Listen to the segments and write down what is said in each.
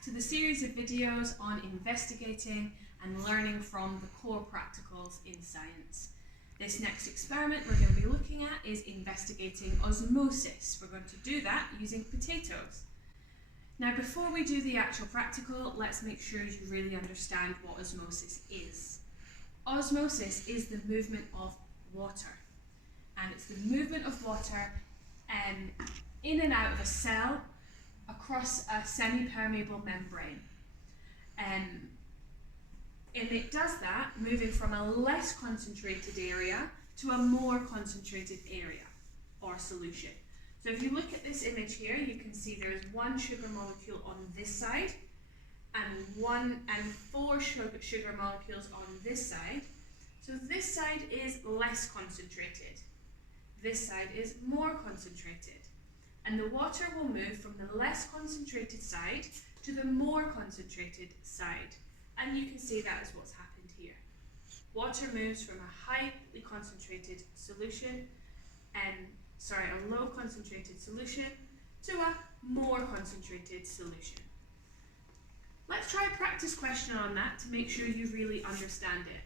back to the series of videos on investigating and learning from the core practicals in science. This next experiment we're going to be looking at is investigating osmosis. We're going to do that using potatoes. Now, before we do the actual practical, let's make sure you really understand what osmosis is. Osmosis is the movement of water, and it's the movement of water in and out of a cell across a semi-permeable membrane. And it does that moving from a less concentrated area to a more concentrated area or solution. So if you look at this image here, you can see there is one sugar molecule on this side and four sugar molecules on this side. So this side is less concentrated. This side is more concentrated. And the water will move from the less concentrated side to the more concentrated side. And you can see that is what's happened here. Water moves from a highly concentrated solution, a low concentrated solution to a more concentrated solution. Let's try a practice question on that to make sure you really understand it.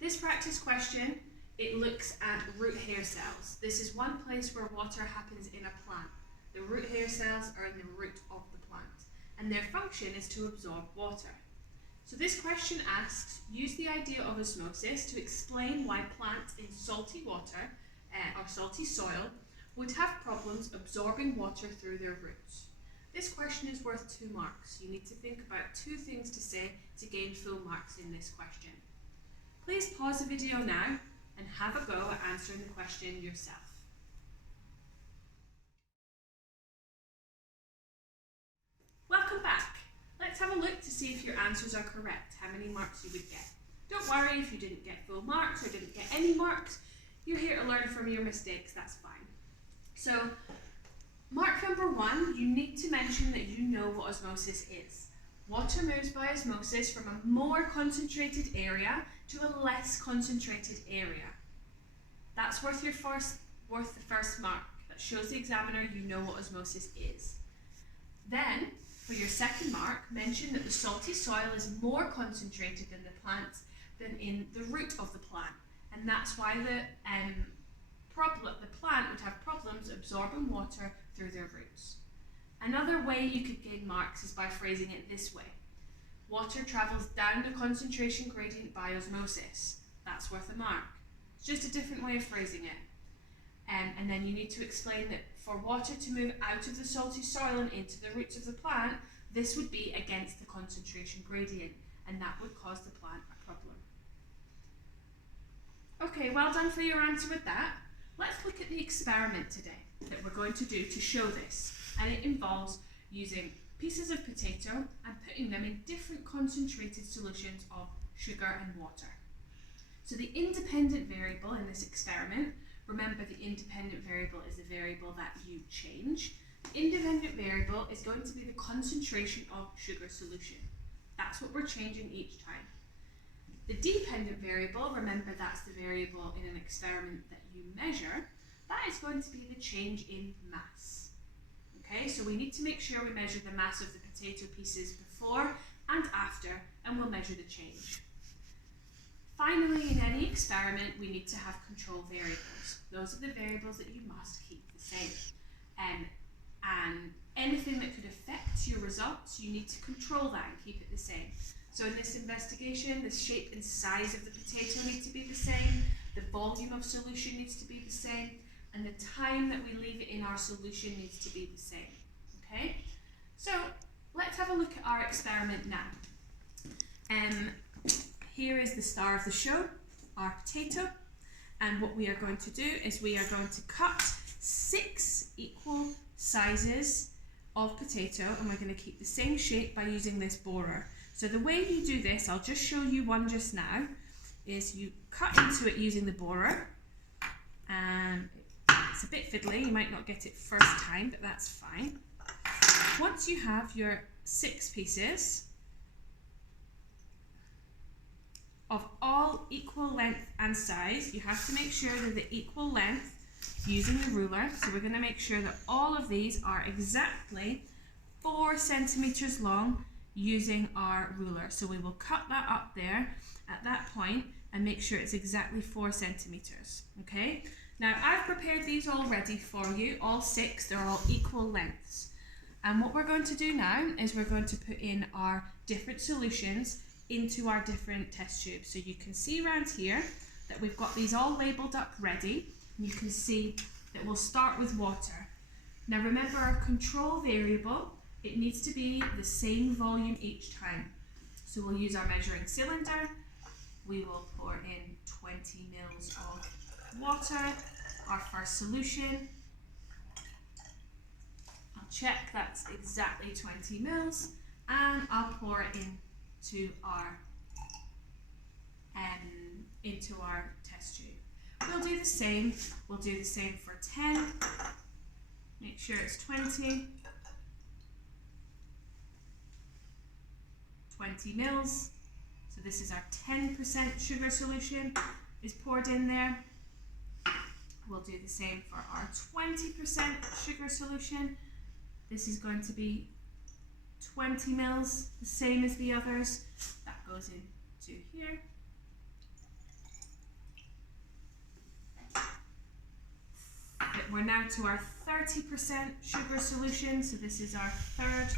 This practice question, it looks at root hair cells. This is one place where water happens in a plant. The root hair cells are in the root of the plant, and their function is to absorb water. So this question asks, use the idea of osmosis to explain why plants in salty water or salty soil would have problems absorbing water through their roots. This question is worth 2 marks. You need to think about 2 things to say to gain full marks in this question. Please pause the video now and have a go at answering the question yourself. Welcome back. Let's have a look to see if your answers are correct, how many marks you would get. Don't worry if you didn't get full marks or didn't get any marks. You're here to learn from your mistakes, that's fine. So, mark number 1, you need to mention that you know what osmosis is. Water moves by osmosis from a more concentrated area to a less concentrated area. That's worth the first mark. That shows the examiner you know what osmosis is. Then, for your second mark, mention that the salty soil is more concentrated in the plant than in the root of the plant. And that's why the plant would have problems absorbing water through their roots. Another way you could gain marks is by phrasing it this way. Water travels down the concentration gradient by osmosis. That's worth a mark. It's just a different way of phrasing it. And then you need to explain that for water to move out of the salty soil and into the roots of the plant, this would be against the concentration gradient, and that would cause the plant a problem. Okay, well done for your answer with that. Let's look at the experiment today that we're going to do to show this. And it involves using pieces of potato and putting them in different concentrated solutions of sugar and water. So the independent variable in this experiment, remember the independent variable is a variable that you change. The independent variable is going to be the concentration of sugar solution. That's what we're changing each time. The dependent variable, remember that's the variable in an experiment that you measure, that is going to be the change in mass. Okay, so we need to make sure we measure the mass of the potato pieces before and after, and we'll measure the change. Finally, in any experiment, we need to have control variables. Those are the variables that you must keep the same. And anything that could affect your results, you need to control that and keep it the same. So in this investigation, the shape and size of the potato need to be the same, the volume of solution needs to be the same, and the time that we leave it in our solution needs to be the same. Okay? So let's have a look at our experiment now. Here is the star of the show, our potato, and what we are going to do is we are going to cut 6 equal sizes of potato, and we're going to keep the same shape by using this borer. So the way you do this, I'll just show you one just now, is you cut into it using the borer, and it's a bit fiddly, you might not get it first time, but that's fine. Once you have your 6 pieces of all equal length and size, you have to make sure that the equal length using the ruler. So we're going to make sure that all of these are exactly 4 centimeters long using our ruler. So we will cut that up there at that point and make sure it's exactly 4 centimeters. Okay, now I've prepared these already for you, all 6, they're all equal lengths. And what we're going to do now is we're going to put in our different solutions into our different test tubes. So you can see around here that we've got these all labelled up ready. And you can see that we'll start with water. Now remember our control variable, it needs to be the same volume each time. So we'll use our measuring cylinder. We will pour in 20 mils of water, our first solution. I'll check that's exactly 20 mils and I'll pour it into our test tube. We'll do the same for 10. Make sure it's 20 mils. So this is our 10% sugar solution is poured in there. We'll do the same for our 20% sugar solution. This is going to be 20 mils, the same as the others. That goes into here. But we're now to our 30% sugar solution, so this is our third.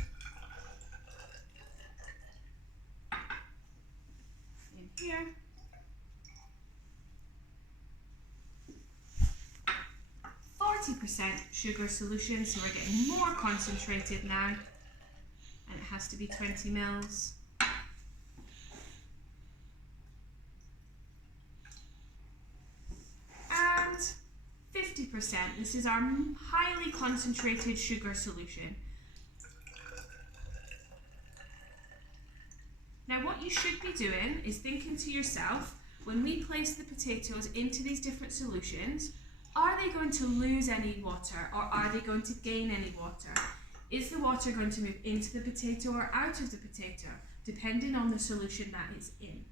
In here. %, sugar solution, so we're getting more concentrated now, and it has to be 20 mils. And 50%, this is our highly concentrated sugar solution. Now what you should be doing is thinking to yourself, when we place the potatoes into these different solutions, are they going to lose any water or are they going to gain any water? Is the water going to move into the potato or out of the potato, depending on the solution that it's in?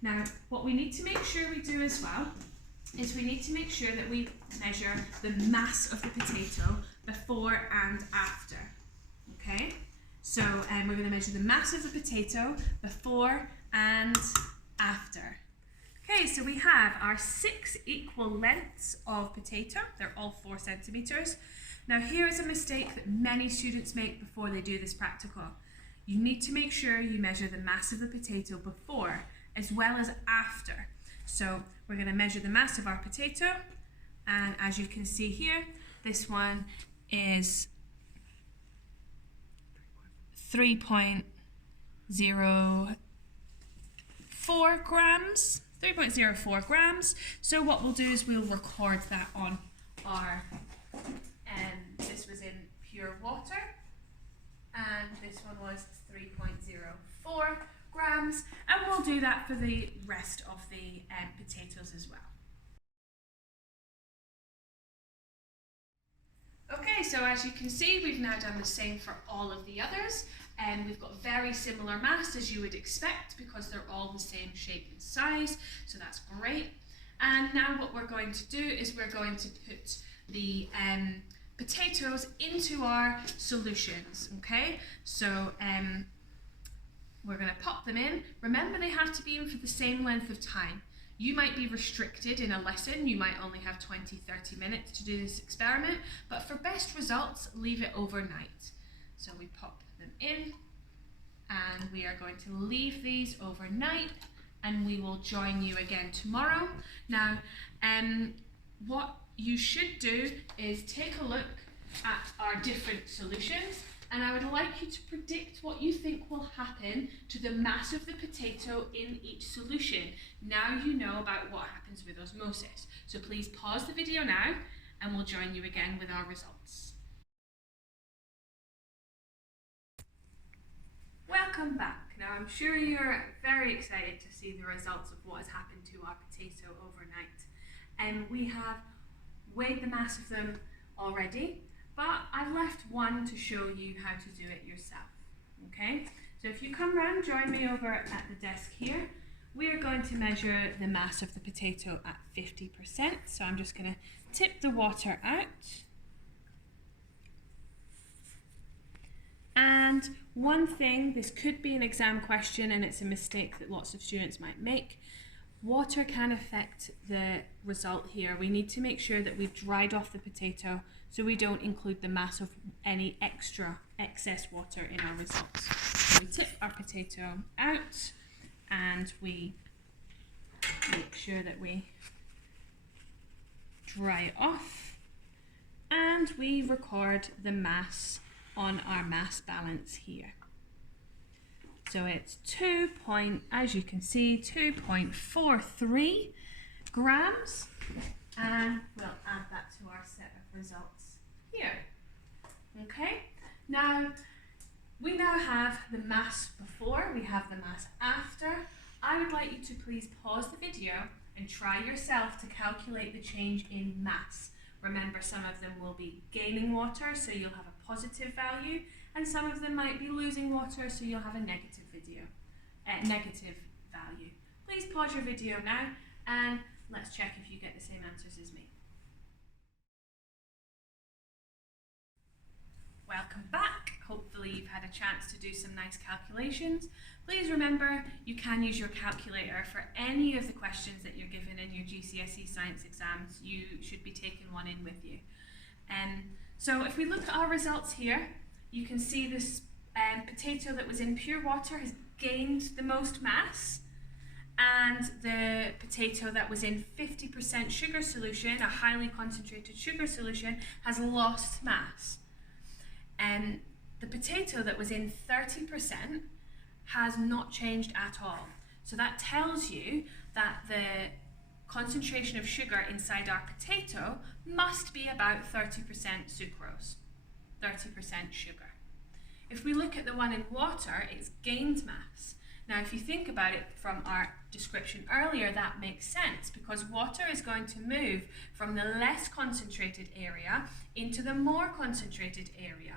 Now, what we need to make sure we do as well is we need to make sure that we measure the mass of the potato before and after, okay? So we're going to measure the mass of the potato before and after. Okay, so we have our 6 equal lengths of potato. They're all 4 centimeters. Now here is a mistake that many students make before they do this practical. You need to make sure you measure the mass of the potato before as well as after. So we're going to measure the mass of our potato, and as you can see here, this one is 3.04 grams. 3.04 grams. So what we'll do is we'll record that on our, this was in pure water, and this one was 3.04 grams, and we'll do that for the rest of the potatoes as well. Okay, so as you can see, we've now done the same for all of the others, and we've got very similar mass as you would expect because they're all the same shape and size, so that's great. And now what we're going to do is we're going to put the potatoes into our solutions, okay? So we're going to pop them in. Remember, they have to be in for the same length of time. You might be restricted in a lesson, you might only have 20-30 minutes to do this experiment, but for best results, leave it overnight. So we pop them in, and we are going to leave these overnight, and we will join you again tomorrow. Now, what you should do is take a look at our different solutions, and I would like you to predict what you think will happen to the mass of the potato in each solution. Now you know about what happens with osmosis. So please pause the video now, and we'll join you again with our results. Welcome back. Now I'm sure you're very excited to see the results of what has happened to our potato overnight. We have weighed the mass of them already, but I've left one to show you how to do it yourself, okay? So if you come round, join me over at the desk here. We are going to measure the mass of the potato at 50%. So I'm just going to tip the water out. And one thing, this could be an exam question and it's a mistake that lots of students might make. Water can affect the result here. We need to make sure that we've dried off the potato so we don't include the mass of any excess water in our results. So we tip our potato out and we make sure that we dry it off and we record the mass on our mass balance here. So it's as you can see, 2.43 grams, and we'll add that to our set of results here. Okay, now we have the mass before, we have the mass after. I would like you to please pause the video and try yourself to calculate the change in mass. Remember, some of them will be gaining water, so you'll have a positive value, and some of them might be losing water, so you'll have a negative value. Please pause your video now and let's check if you get the same answers as me. Welcome back. Hopefully you've had a chance to do some nice calculations. Please remember you can use your calculator for any of the questions that you're given in your GCSE science exams. You should be taking one in with you. So if we look at our results here, you can see this potato that was in pure water has gained the most mass, and the potato that was in 50% sugar solution, a highly concentrated sugar solution, has lost mass. And the potato that was in 30% has not changed at all. So that tells you that the concentration of sugar inside our potato must be about 30% sucrose, 30% sugar. If we look at the one in water, it's gained mass. Now, if you think about it from our description earlier, that makes sense because water is going to move from the less concentrated area into the more concentrated area.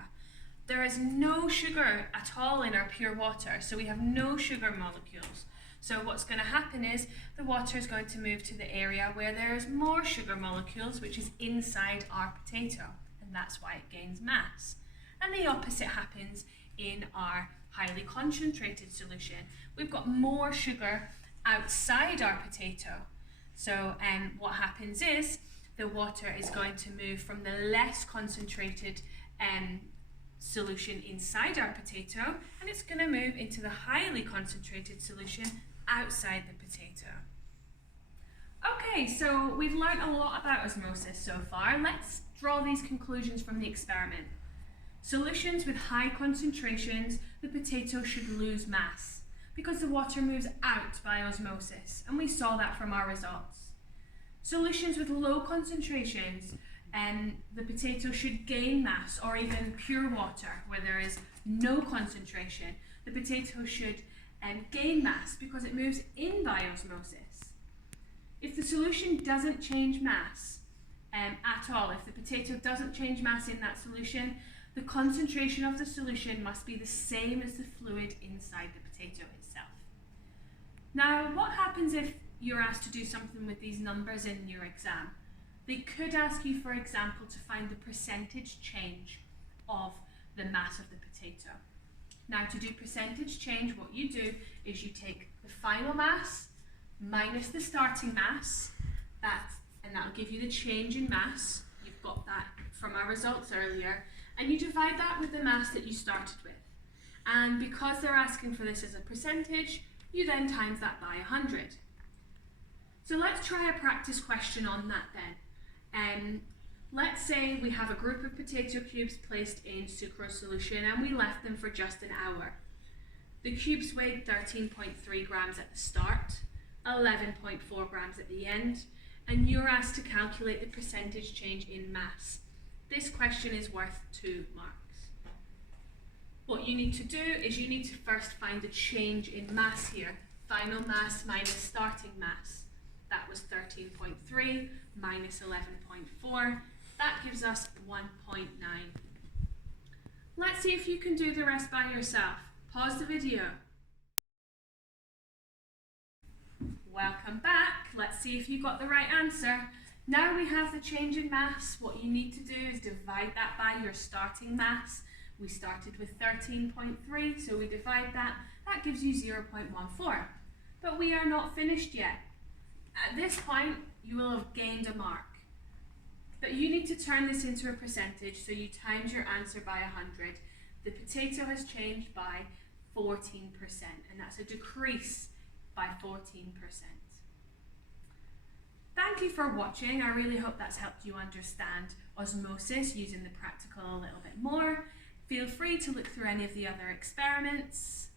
There is no sugar at all in our pure water, so we have no sugar molecules. So what's going to happen is the water is going to move to the area where there is more sugar molecules, which is inside our potato, and that's why it gains mass. And the opposite happens in our highly concentrated solution. We've got more sugar outside our potato. So what happens is the water is going to move from the less concentrated solution inside our potato, and it's going to move into the highly concentrated solution outside the potato. Okay, so we've learned a lot about osmosis so far. Let's draw these conclusions from the experiment. Solutions with high concentrations, the potato should lose mass because the water moves out by osmosis, and we saw that from our results. Solutions with low concentrations, the potato should gain mass, or even pure water where there is no concentration. The potato should gain mass because it moves in by osmosis. If the solution doesn't change mass at all, if the potato doesn't change mass in that solution, the concentration of the solution must be the same as the fluid inside the potato itself. Now, what happens if you're asked to do something with these numbers in your exam? They could ask you, for example, to find the percentage change of the mass of the potato. Now, to do percentage change, what you do is you take the final mass minus the starting mass, and that'll give you the change in mass. You've got that from our results earlier, and you divide that with the mass that you started with. And because they're asking for this as a percentage, you then times that by 100. So let's try a practice question on that then. Let's say we have a group of potato cubes placed in sucrose solution and we left them for just an hour. The cubes weighed 13.3 grams at the start, 11.4 grams at the end, and you're asked to calculate the percentage change in mass. This question is worth 2 marks. What you need to do is you need to first find the change in mass here. Final mass minus starting mass. That was 13.3 minus 11.4. That gives us 1.9. Let's see if you can do the rest by yourself. Pause the video. Welcome back. Let's see if you got the right answer. Now we have the change in mass. What you need to do is divide that by your starting mass, We started with 13.3, so we divide that. That gives you 0.14. But we are not finished yet. At this point, you will have gained a mark. But you need to turn this into a percentage, so you times your answer by 100. The potato has changed by 14%, and that's a decrease by 14%. Thank you for watching. I really hope that's helped you understand osmosis using the practical a little bit more. Feel free to look through any of the other experiments.